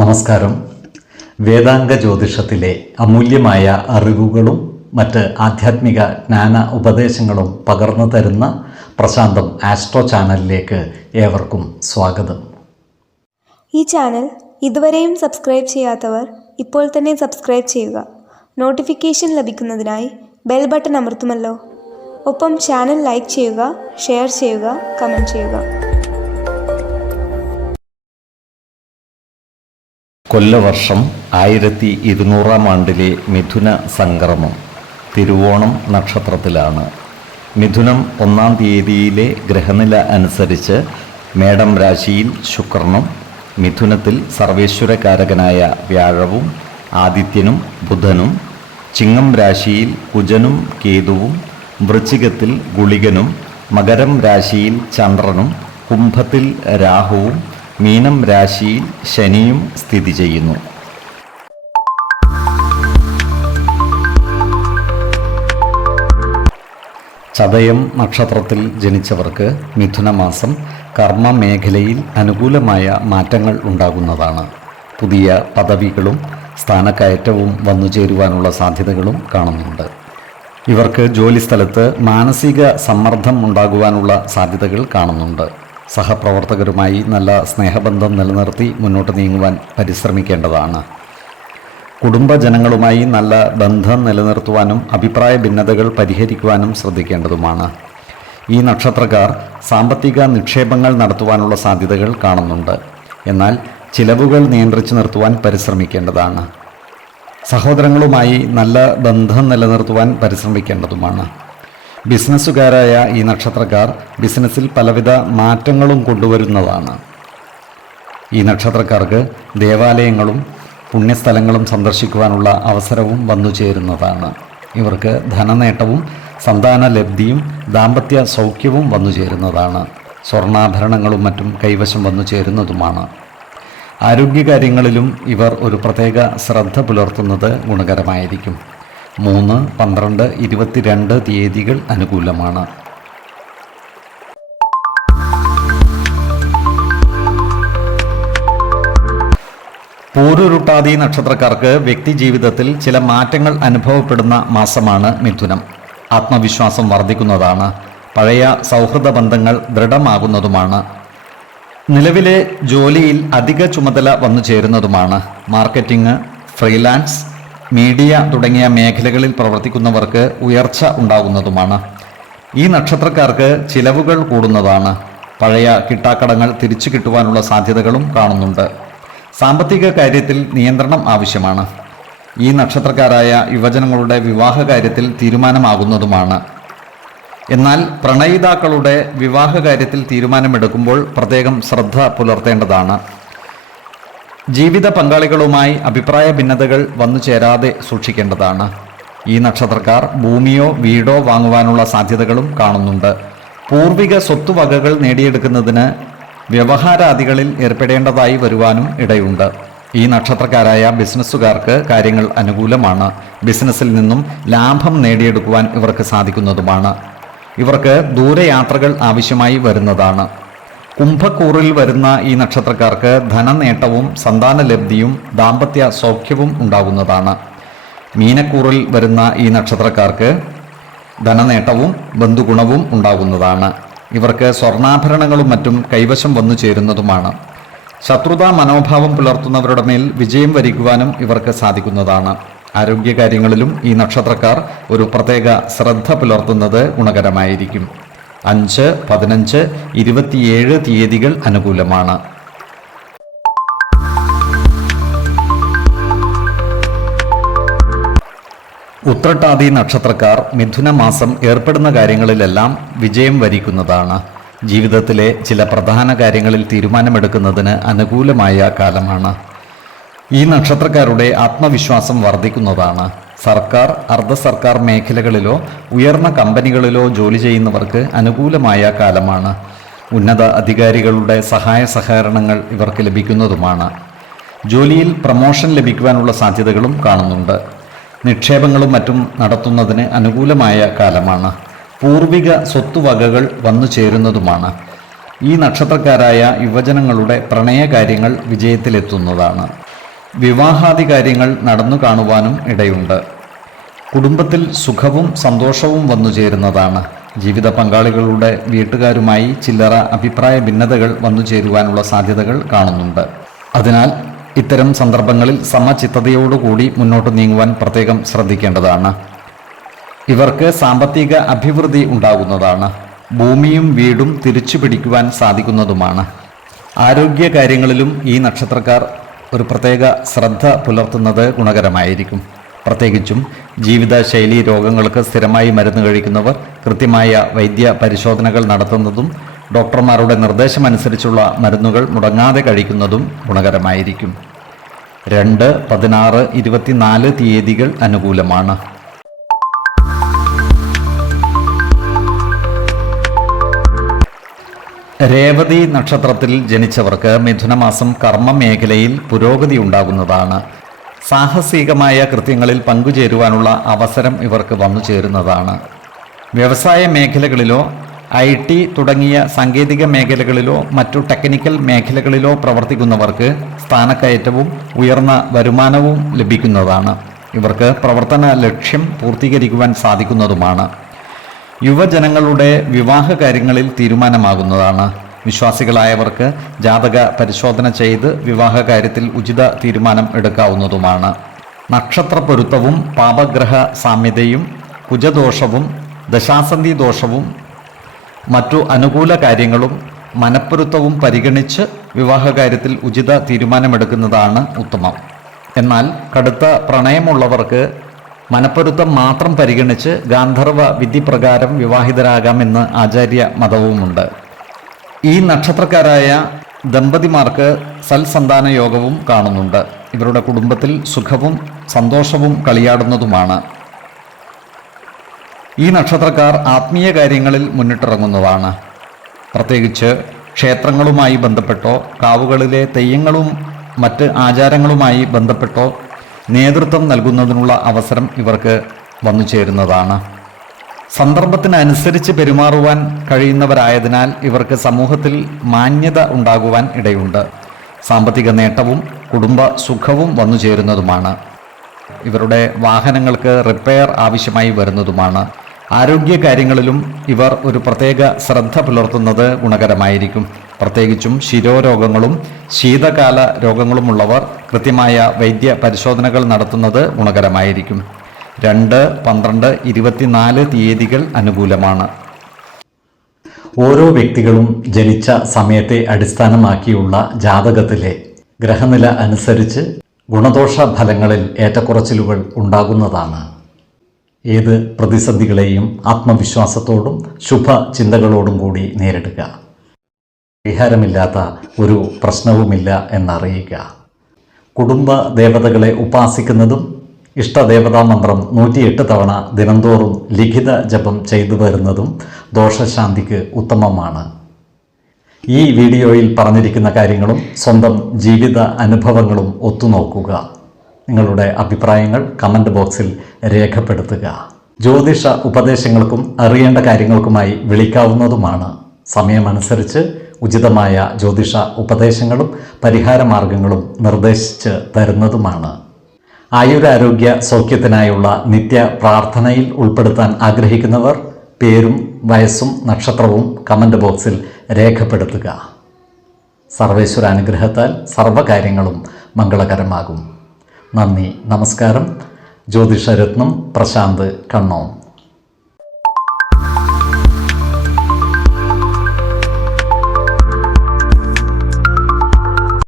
നമസ്കാരം. വേദാംഗ ജ്യോതിഷത്തിലെ അമൂല്യമായ അറിവുകളും മറ്റ് ആധ്യാത്മിക ജ്ഞാന ഉപദേശങ്ങളും പകർന്നു തരുന്ന പ്രശാന്തം ആസ്ട്രോ ചാനലിലേക്ക് ഏവർക്കും സ്വാഗതം. ഈ ചാനൽ ഇതുവരെയും സബ്സ്ക്രൈബ് ചെയ്യാത്തവർ ഇപ്പോൾ തന്നെ സബ്സ്ക്രൈബ് ചെയ്യുക. നോട്ടിഫിക്കേഷൻ ലഭിക്കുന്നതിനായി ബെൽ ബട്ടൺ അമർത്തുമല്ലോ. ഒപ്പം ചാനൽ ലൈക്ക് ചെയ്യുക, ഷെയർ ചെയ്യുക, കമൻറ്റ് ചെയ്യുക. കൊല്ലവർഷം 1200 ആണ്ടിലെ മിഥുന സംക്രമം തിരുവോണം നക്ഷത്രത്തിലാണ്. മിഥുനം 1-ാം തീയതിയിലെ ഗ്രഹനില അനുസരിച്ച് മേടം രാശിയിൽ ശുക്രനും, മിഥുനത്തിൽ സർവേശ്വരകാരകനായ വ്യാഴവും ആദിത്യനും ബുധനും, ചിങ്ങം രാശിയിൽ കുജനും കേതുവും, വൃശ്ചികത്തിൽ ഗുളികനും, മകരം രാശിയിൽ ചന്ദ്രനും, കുംഭത്തിൽ രാഹുവും, മീനം രാശിയിൽ ശനിയും സ്ഥിതി ചെയ്യുന്നു. ചതയം നക്ഷത്രത്തിൽ ജനിച്ചവർക്ക് മിഥുനമാസം കർമ്മ മേഖലയിൽ അനുകൂലമായ മാറ്റങ്ങൾ ഉണ്ടാകുന്നതാണ്. പുതിയ പദവികളും സ്ഥാനക്കയറ്റവും വന്നുചേരുവാനുള്ള സാധ്യതകളും കാണുന്നുണ്ട്. ഇവർക്ക് ജോലിസ്ഥലത്ത് മാനസിക സമ്മർദ്ദം ഉണ്ടാകുവാനുള്ള സാധ്യതകൾ കാണുന്നുണ്ട്. സഹപ്രവർത്തകരുമായി നല്ല സ്നേഹബന്ധം നിലനിർത്തി മുന്നോട്ട് നീങ്ങുവാൻ പരിശ്രമിക്കേണ്ടതാണ്. കുടുംബജനങ്ങളുമായി നല്ല ബന്ധം നിലനിർത്തുവാനും അഭിപ്രായ ഭിന്നതകൾ പരിഹരിക്കുവാനും ശ്രദ്ധിക്കേണ്ടതുമാണ്. ഈ നക്ഷത്രക്കാർ സാമ്പത്തിക നിക്ഷേപങ്ങൾ നടത്തുവാനുള്ള സാധ്യതകൾ കാണുന്നുണ്ട്. എന്നാൽ ചിലവുകൾ നിയന്ത്രിച്ചു നിർത്തുവാൻ പരിശ്രമിക്കേണ്ടതാണ്. സഹോദരങ്ങളുമായി നല്ല ബന്ധം നിലനിർത്തുവാൻ പരിശ്രമിക്കേണ്ടതുമാണ്. ബിസിനസ്സുകാരായ ഈ നക്ഷത്രക്കാർ ബിസിനസ്സിൽ പലവിധ മാറ്റങ്ങളും കൊണ്ടുവരുന്നതാണ്. ഈ നക്ഷത്രക്കാർക്ക് ദേവാലയങ്ങളും പുണ്യസ്ഥലങ്ങളും സന്ദർശിക്കുവാനുള്ള അവസരവും വന്നു ചേരുന്നതാണ്. ഇവർക്ക് ധനനേട്ടവും സന്താന ലബ്ധിയും ദാമ്പത്യ സൗഖ്യവും വന്നു ചേരുന്നതാണ്. സ്വർണ്ണാഭരണങ്ങളും മറ്റും കൈവശം വന്നു ചേരുന്നതുമാണ്. ആരോഗ്യകാര്യങ്ങളിലും ഇവർ ഒരു പ്രത്യേക ശ്രദ്ധ പുലർത്തുന്നത് ഗുണകരമായിരിക്കും. 3, 12, 22 തീയതികൾ അനുകൂലമാണ്. പൂരുരുട്ടാതി നക്ഷത്രക്കാർക്ക് വ്യക്തി ജീവിതത്തിൽ ചില മാറ്റങ്ങൾ അനുഭവപ്പെടുന്ന മാസമാണ് മിഥുനം. ആത്മവിശ്വാസം വർദ്ധിക്കുന്നതാണ്. പഴയ സൗഹൃദ ബന്ധങ്ങൾ ദൃഢമാകുന്നതുമാണ്. നിലവിലെ ജോലിയിൽ അധിക ചുമതല വന്നു ചേരുന്നതുമാണ്. മാർക്കറ്റിംഗ്, ഫ്രീലാൻസ്, മീഡിയ തുടങ്ങിയ മേഖലകളിൽ പ്രവർത്തിക്കുന്നവർക്ക് ഉയർച്ച ഉണ്ടാകുന്നതുമാണ്. ഈ നക്ഷത്രക്കാർക്ക് ചിലവുകൾ കൂടുന്നതാണ്. പഴയ കിട്ടാക്കടങ്ങൾ തിരിച്ചു കിട്ടുവാനുള്ള സാധ്യതകളും കാണുന്നുണ്ട്. സാമ്പത്തിക കാര്യത്തിൽ നിയന്ത്രണം ആവശ്യമാണ്. ഈ നക്ഷത്രക്കാരായ യുവജനങ്ങളുടെ വിവാഹ കാര്യത്തിൽ തീരുമാനമാകുന്നതുമാണ്. എന്നാൽ പ്രണയിതാക്കളുടെ വിവാഹ കാര്യത്തിൽ തീരുമാനമെടുക്കുമ്പോൾ പ്രത്യേകം ശ്രദ്ധ പുലർത്തേണ്ടതാണ്. ജീവിത പങ്കാളികളുമായി അഭിപ്രായ ഭിന്നതകൾ വന്നു ചേരാതെ സൂക്ഷിക്കേണ്ടതാണ്. ഈ നക്ഷത്രക്കാർ ഭൂമിയോ വീടോ വാങ്ങുവാനുള്ള സാധ്യതകളും കാണുന്നുണ്ട്. പൂർവിക സ്വത്തുവകകൾ നേടിയെടുക്കുന്നതിന് വ്യവഹാരാദികളിൽ ഏർപ്പെടേണ്ടതായി വരുവാനും ഇടയുണ്ട്. ഈ നക്ഷത്രക്കാരായ ബിസിനസ്സുകാർക്ക് കാര്യങ്ങൾ അനുകൂലമാണ്. ബിസിനസ്സിൽ നിന്നും ലാഭം നേടിയെടുക്കുവാൻ ഇവർക്ക് സാധിക്കുന്നതുമാണ്. ഇവർക്ക് ദൂരയാത്രകൾ ആവശ്യമായി വരുന്നതാണ്. കുംഭക്കൂറിൽ വരുന്ന ഈ നക്ഷത്രക്കാർക്ക് ധനനേട്ടവും സന്താനലബ്ധിയും ദാമ്പത്യ സൗഖ്യവും ഉണ്ടാകുന്നതാണ്. മീനക്കൂറിൽ വരുന്ന ഈ നക്ഷത്രക്കാർക്ക് ധനനേട്ടവും ബന്ധുഗുണവും ഉണ്ടാകുന്നതാണ്. ഇവർക്ക് സ്വർണ്ണാഭരണങ്ങളും മറ്റും കൈവശം വന്നു ചേരുന്നതുമാണ്. ശത്രുതാ മനോഭാവം പുലർത്തുന്നവരുടെ മേൽ വിജയം വരിക്കുവാനും ഇവർക്ക് സാധിക്കുന്നതാണ്. ആരോഗ്യകാര്യങ്ങളിലും ഈ നക്ഷത്രക്കാർ ഒരു പ്രത്യേക ശ്രദ്ധ പുലർത്തുന്നത് ഗുണകരമായിരിക്കും. 5, 15, 27 തീയതികൾ അനുകൂലമാണ്. ഉത്രട്ടാതി നക്ഷത്രക്കാർ മിഥുന മാസം ഏർപ്പെടുന്ന കാര്യങ്ങളിലെല്ലാം വിജയം വരിക്കുന്നതാണ്. ജീവിതത്തിലെ ചില പ്രധാന കാര്യങ്ങളിൽ തീരുമാനമെടുക്കുന്നതിന് അനുകൂലമായ കാലമാണ്. ഈ നക്ഷത്രക്കാരുടെ ആത്മവിശ്വാസം വർദ്ധിക്കുന്നതാണ്. സർക്കാർ, അർദ്ധ സർക്കാർ മേഖലകളിലോ ഉയർന്ന കമ്പനികളിലോ ജോലി ചെയ്യുന്നവർക്ക് അനുകൂലമായ കാലമാണ്. ഉന്നത അധികാരികളുടെ സഹായ സഹകരണങ്ങൾ ഇവർക്ക് ലഭിക്കുന്നതുമാണ്. ജോലിയിൽ പ്രമോഷൻ ലഭിക്കുവാനുള്ള സാധ്യതകളും കാണുന്നുണ്ട്. നിക്ഷേപങ്ങളും മറ്റും നടത്തുന്നതിന് അനുകൂലമായ കാലമാണ്. പൂർവിക സ്വത്തുവകകൾ വന്നു ചേരുന്നതുമാണ്. ഈ നക്ഷത്രക്കാരായ യുവജനങ്ങളുടെ പ്രണയകാര്യങ്ങൾ വിജയത്തിലെത്തുന്നതാണ്. വിവാഹാദി കാര്യങ്ങൾ നടന്നു കാണുവാനും ഇടയുണ്ട്. കുടുംബത്തിൽ സുഖവും സന്തോഷവും വന്നു ചേരുന്നതാണ്. ജീവിത പങ്കാളികളുടെ വീട്ടുകാരുമായി ചില്ലറ അഭിപ്രായ ഭിന്നതകൾ വന്നു ചേരുവാനുള്ള സാധ്യതകൾ കാണുന്നുണ്ട്. അതിനാൽ ഇത്തരം സന്ദർഭങ്ങളിൽ സമചിത്തതയോടുകൂടി മുന്നോട്ട് നീങ്ങുവാൻ പ്രത്യേകം ശ്രദ്ധിക്കേണ്ടതാണ്. ഇവർക്ക് സാമ്പത്തിക അഭിവൃദ്ധി ഉണ്ടാകുന്നതാണ്. ഭൂമിയും വീടും തിരിച്ചു പിടിക്കുവാൻ സാധിക്കുന്നതുമാണ്. ആരോഗ്യ കാര്യങ്ങളിലും ഈ നക്ഷത്രക്കാർ ഒരു പ്രത്യേക ശ്രദ്ധ പുലർത്തുന്നത് ഗുണകരമായിരിക്കും. പ്രത്യേകിച്ചും ജീവിതശൈലി രോഗങ്ങൾക്ക് സ്ഥിരമായി മരുന്ന് കഴിക്കുന്നവർ കൃത്യമായ വൈദ്യ പരിശോധനകൾ നടത്തുന്നതും ഡോക്ടർമാരുടെ നിർദ്ദേശമനുസരിച്ചുള്ള മരുന്നുകൾ മുടങ്ങാതെ കഴിക്കുന്നതും ഗുണകരമായിരിക്കും. 2, 16, 24 തീയതികൾ അനുകൂലമാണ്. രേവതി നക്ഷത്രത്തിൽ ജനിച്ചവർക്ക് മിഥുനമാസം കർമ്മ മേഖലയിൽ പുരോഗതി ഉണ്ടാകുന്നതാണ്. സാഹസികമായ കൃത്യങ്ങളിൽ പങ്കുചേരുവാനുള്ള അവസരം ഇവർക്ക് വന്നു ചേരുന്നതാണ്. വ്യവസായ മേഖലകളിലോ IT തുടങ്ങിയ സാങ്കേതിക മേഖലകളിലോ മറ്റു ടെക്നിക്കൽ മേഖലകളിലോ പ്രവർത്തിക്കുന്നവർക്ക് സ്ഥാനക്കയറ്റവും ഉയർന്ന വരുമാനവും ലഭിക്കുന്നതാണ്. ഇവർക്ക് പ്രവർത്തന ലക്ഷ്യം പൂർത്തീകരിക്കുവാൻ സാധിക്കുന്നതുമാണ്. യുവജനങ്ങളുടെ വിവാഹ കാര്യങ്ങളിൽ തീരുമാനമാകുന്നതാണ്. വിശ്വാസികളായവർക്ക് ജാതക പരിശോധന ചെയ്ത് വിവാഹ കാര്യത്തിൽ ഉചിത തീരുമാനം എടുക്കാവുന്നതുമാണ്. നക്ഷത്ര പൊരുത്തവും പാപഗ്രഹ സാമ്യതയും കുജദോഷവും ദശാസന്ധി ദോഷവും മറ്റു അനുകൂല കാര്യങ്ങളും മനപ്പൊരുത്തവും പരിഗണിച്ച് വിവാഹ കാര്യത്തിൽ ഉചിത തീരുമാനമെടുക്കുന്നതാണ് ഉത്തമം. എന്നാൽ കടുത്ത പ്രണയമുള്ളവർക്ക് മനപ്പൊരുത്തം മാത്രം പരിഗണിച്ച് ഗാന്ധർവ വിധിപ്രകാരം വിവാഹിതരാകാമെന്ന് ആചാര്യ മതവുമുണ്ട്. ഈ നക്ഷത്രക്കാരായ ദമ്പതിമാർക്ക് സൽസന്താന യോഗവും കാണുന്നുണ്ട്. ഇവരുടെ കുടുംബത്തിൽ സുഖവും സന്തോഷവും കളിയാടുന്നതുമാണ്. ഈ നക്ഷത്രക്കാർ ആത്മീയ കാര്യങ്ങളിൽ മുന്നിട്ടിറങ്ങുന്നതാണ്. പ്രത്യേകിച്ച് ക്ഷേത്രങ്ങളുമായി ബന്ധപ്പെട്ടോ കാവുകളിലെ തെയ്യങ്ങളും മറ്റ് ആചാരങ്ങളുമായി ബന്ധപ്പെട്ടോ നേതൃത്വം നൽകുന്നതിനുള്ള അവസരം ഇവർക്ക് വന്നു ചേരുന്നതാണ്. സന്ദർഭത്തിനനുസരിച്ച് പെരുമാറുവാൻ കഴിയുന്നവരായതിനാൽ ഇവർക്ക് സമൂഹത്തിൽ മാന്യത ഉണ്ടാകുവാൻ ഇടയുണ്ട്. സാമ്പത്തിക നേട്ടവും കുടുംബ സുഖവും വന്നു ചേരുന്നതുമാണ്. ഇവരുടെ വാഹനങ്ങൾക്ക് റിപ്പയർ ആവശ്യമായി വരുന്നതുമാണ്. ആരോഗ്യ കാര്യങ്ങളിലും ഇവർ ഒരു പ്രത്യേക ശ്രദ്ധ പുലർത്തുന്നത് ഗുണകരമായിരിക്കും. പ്രത്യേകിച്ചും ശിരോരോഗങ്ങളും ശീതകാല രോഗങ്ങളുമുള്ളവർ കൃത്യമായ വൈദ്യ പരിശോധനകൾ നടത്തുന്നത് ഗുണകരമായിരിക്കും. 2, 12, 24 തീയതികൾ അനുകൂലമാണ്. ഓരോ വ്യക്തികളും ജനിച്ച സമയത്തെ അടിസ്ഥാനമാക്കിയുള്ള ജാതകത്തിലെ ഗ്രഹനില അനുസരിച്ച് ഗുണദോഷ ഫലങ്ങളിൽ ഏറ്റക്കുറച്ചിലുകൾ ഉണ്ടാകുന്നതാണ്. ഏത് പ്രതിസന്ധികളെയും ആത്മവിശ്വാസത്തോടും ശുഭചിന്തകളോടും കൂടി നേരിടുക. പരിഹാരമില്ലാത്ത ഒരു പ്രശ്നവുമില്ല എന്നറിയുക. കുടുംബ ദേവതകളെ ഉപാസിക്കുന്നതും ഇഷ്ടദേവതാ മന്ത്രം 108 തവണ ദിനംതോറും ലിഖിത ജപം ചെയ്തു വരുന്നതും ദോഷശാന്തിക്ക് ഉത്തമമാണ്. ഈ വീഡിയോയിൽ പറഞ്ഞിരിക്കുന്ന കാര്യങ്ങളും സ്വന്തം ജീവിത അനുഭവങ്ങളും ഒത്തുനോക്കുക. നിങ്ങളുടെ അഭിപ്രായങ്ങൾ കമൻറ്റ് ബോക്സിൽ രേഖപ്പെടുത്തുക. ജ്യോതിഷ ഉപദേശങ്ങൾക്കും അറിയേണ്ട കാര്യങ്ങൾക്കുമായി വിളിക്കാവുന്നതുമാണ്. സമയമനുസരിച്ച് ഉചിതമായ ജ്യോതിഷ ഉപദേശങ്ങളും പരിഹാരമാർഗങ്ങളും നിർദ്ദേശിച്ച് തരുന്നതുമാണ്. ആയുരാരോഗ്യ സൗഖ്യത്തിനായുള്ള നിത്യ പ്രാർത്ഥനയിൽ ഉൾപ്പെടുത്താൻ ആഗ്രഹിക്കുന്നവർ പേരും വയസ്സും നക്ഷത്രവും കമൻറ്റ് ബോക്സിൽ രേഖപ്പെടുത്തുക. സർവേശ്വരാനുഗ്രഹത്താൽ സർവ്വകാര്യങ്ങളും മംഗളകരമാകും. നന്ദി, നമസ്കാരം. ജ്യോതിഷരത്നം പ്രശാന്ത് കണ്ണോം.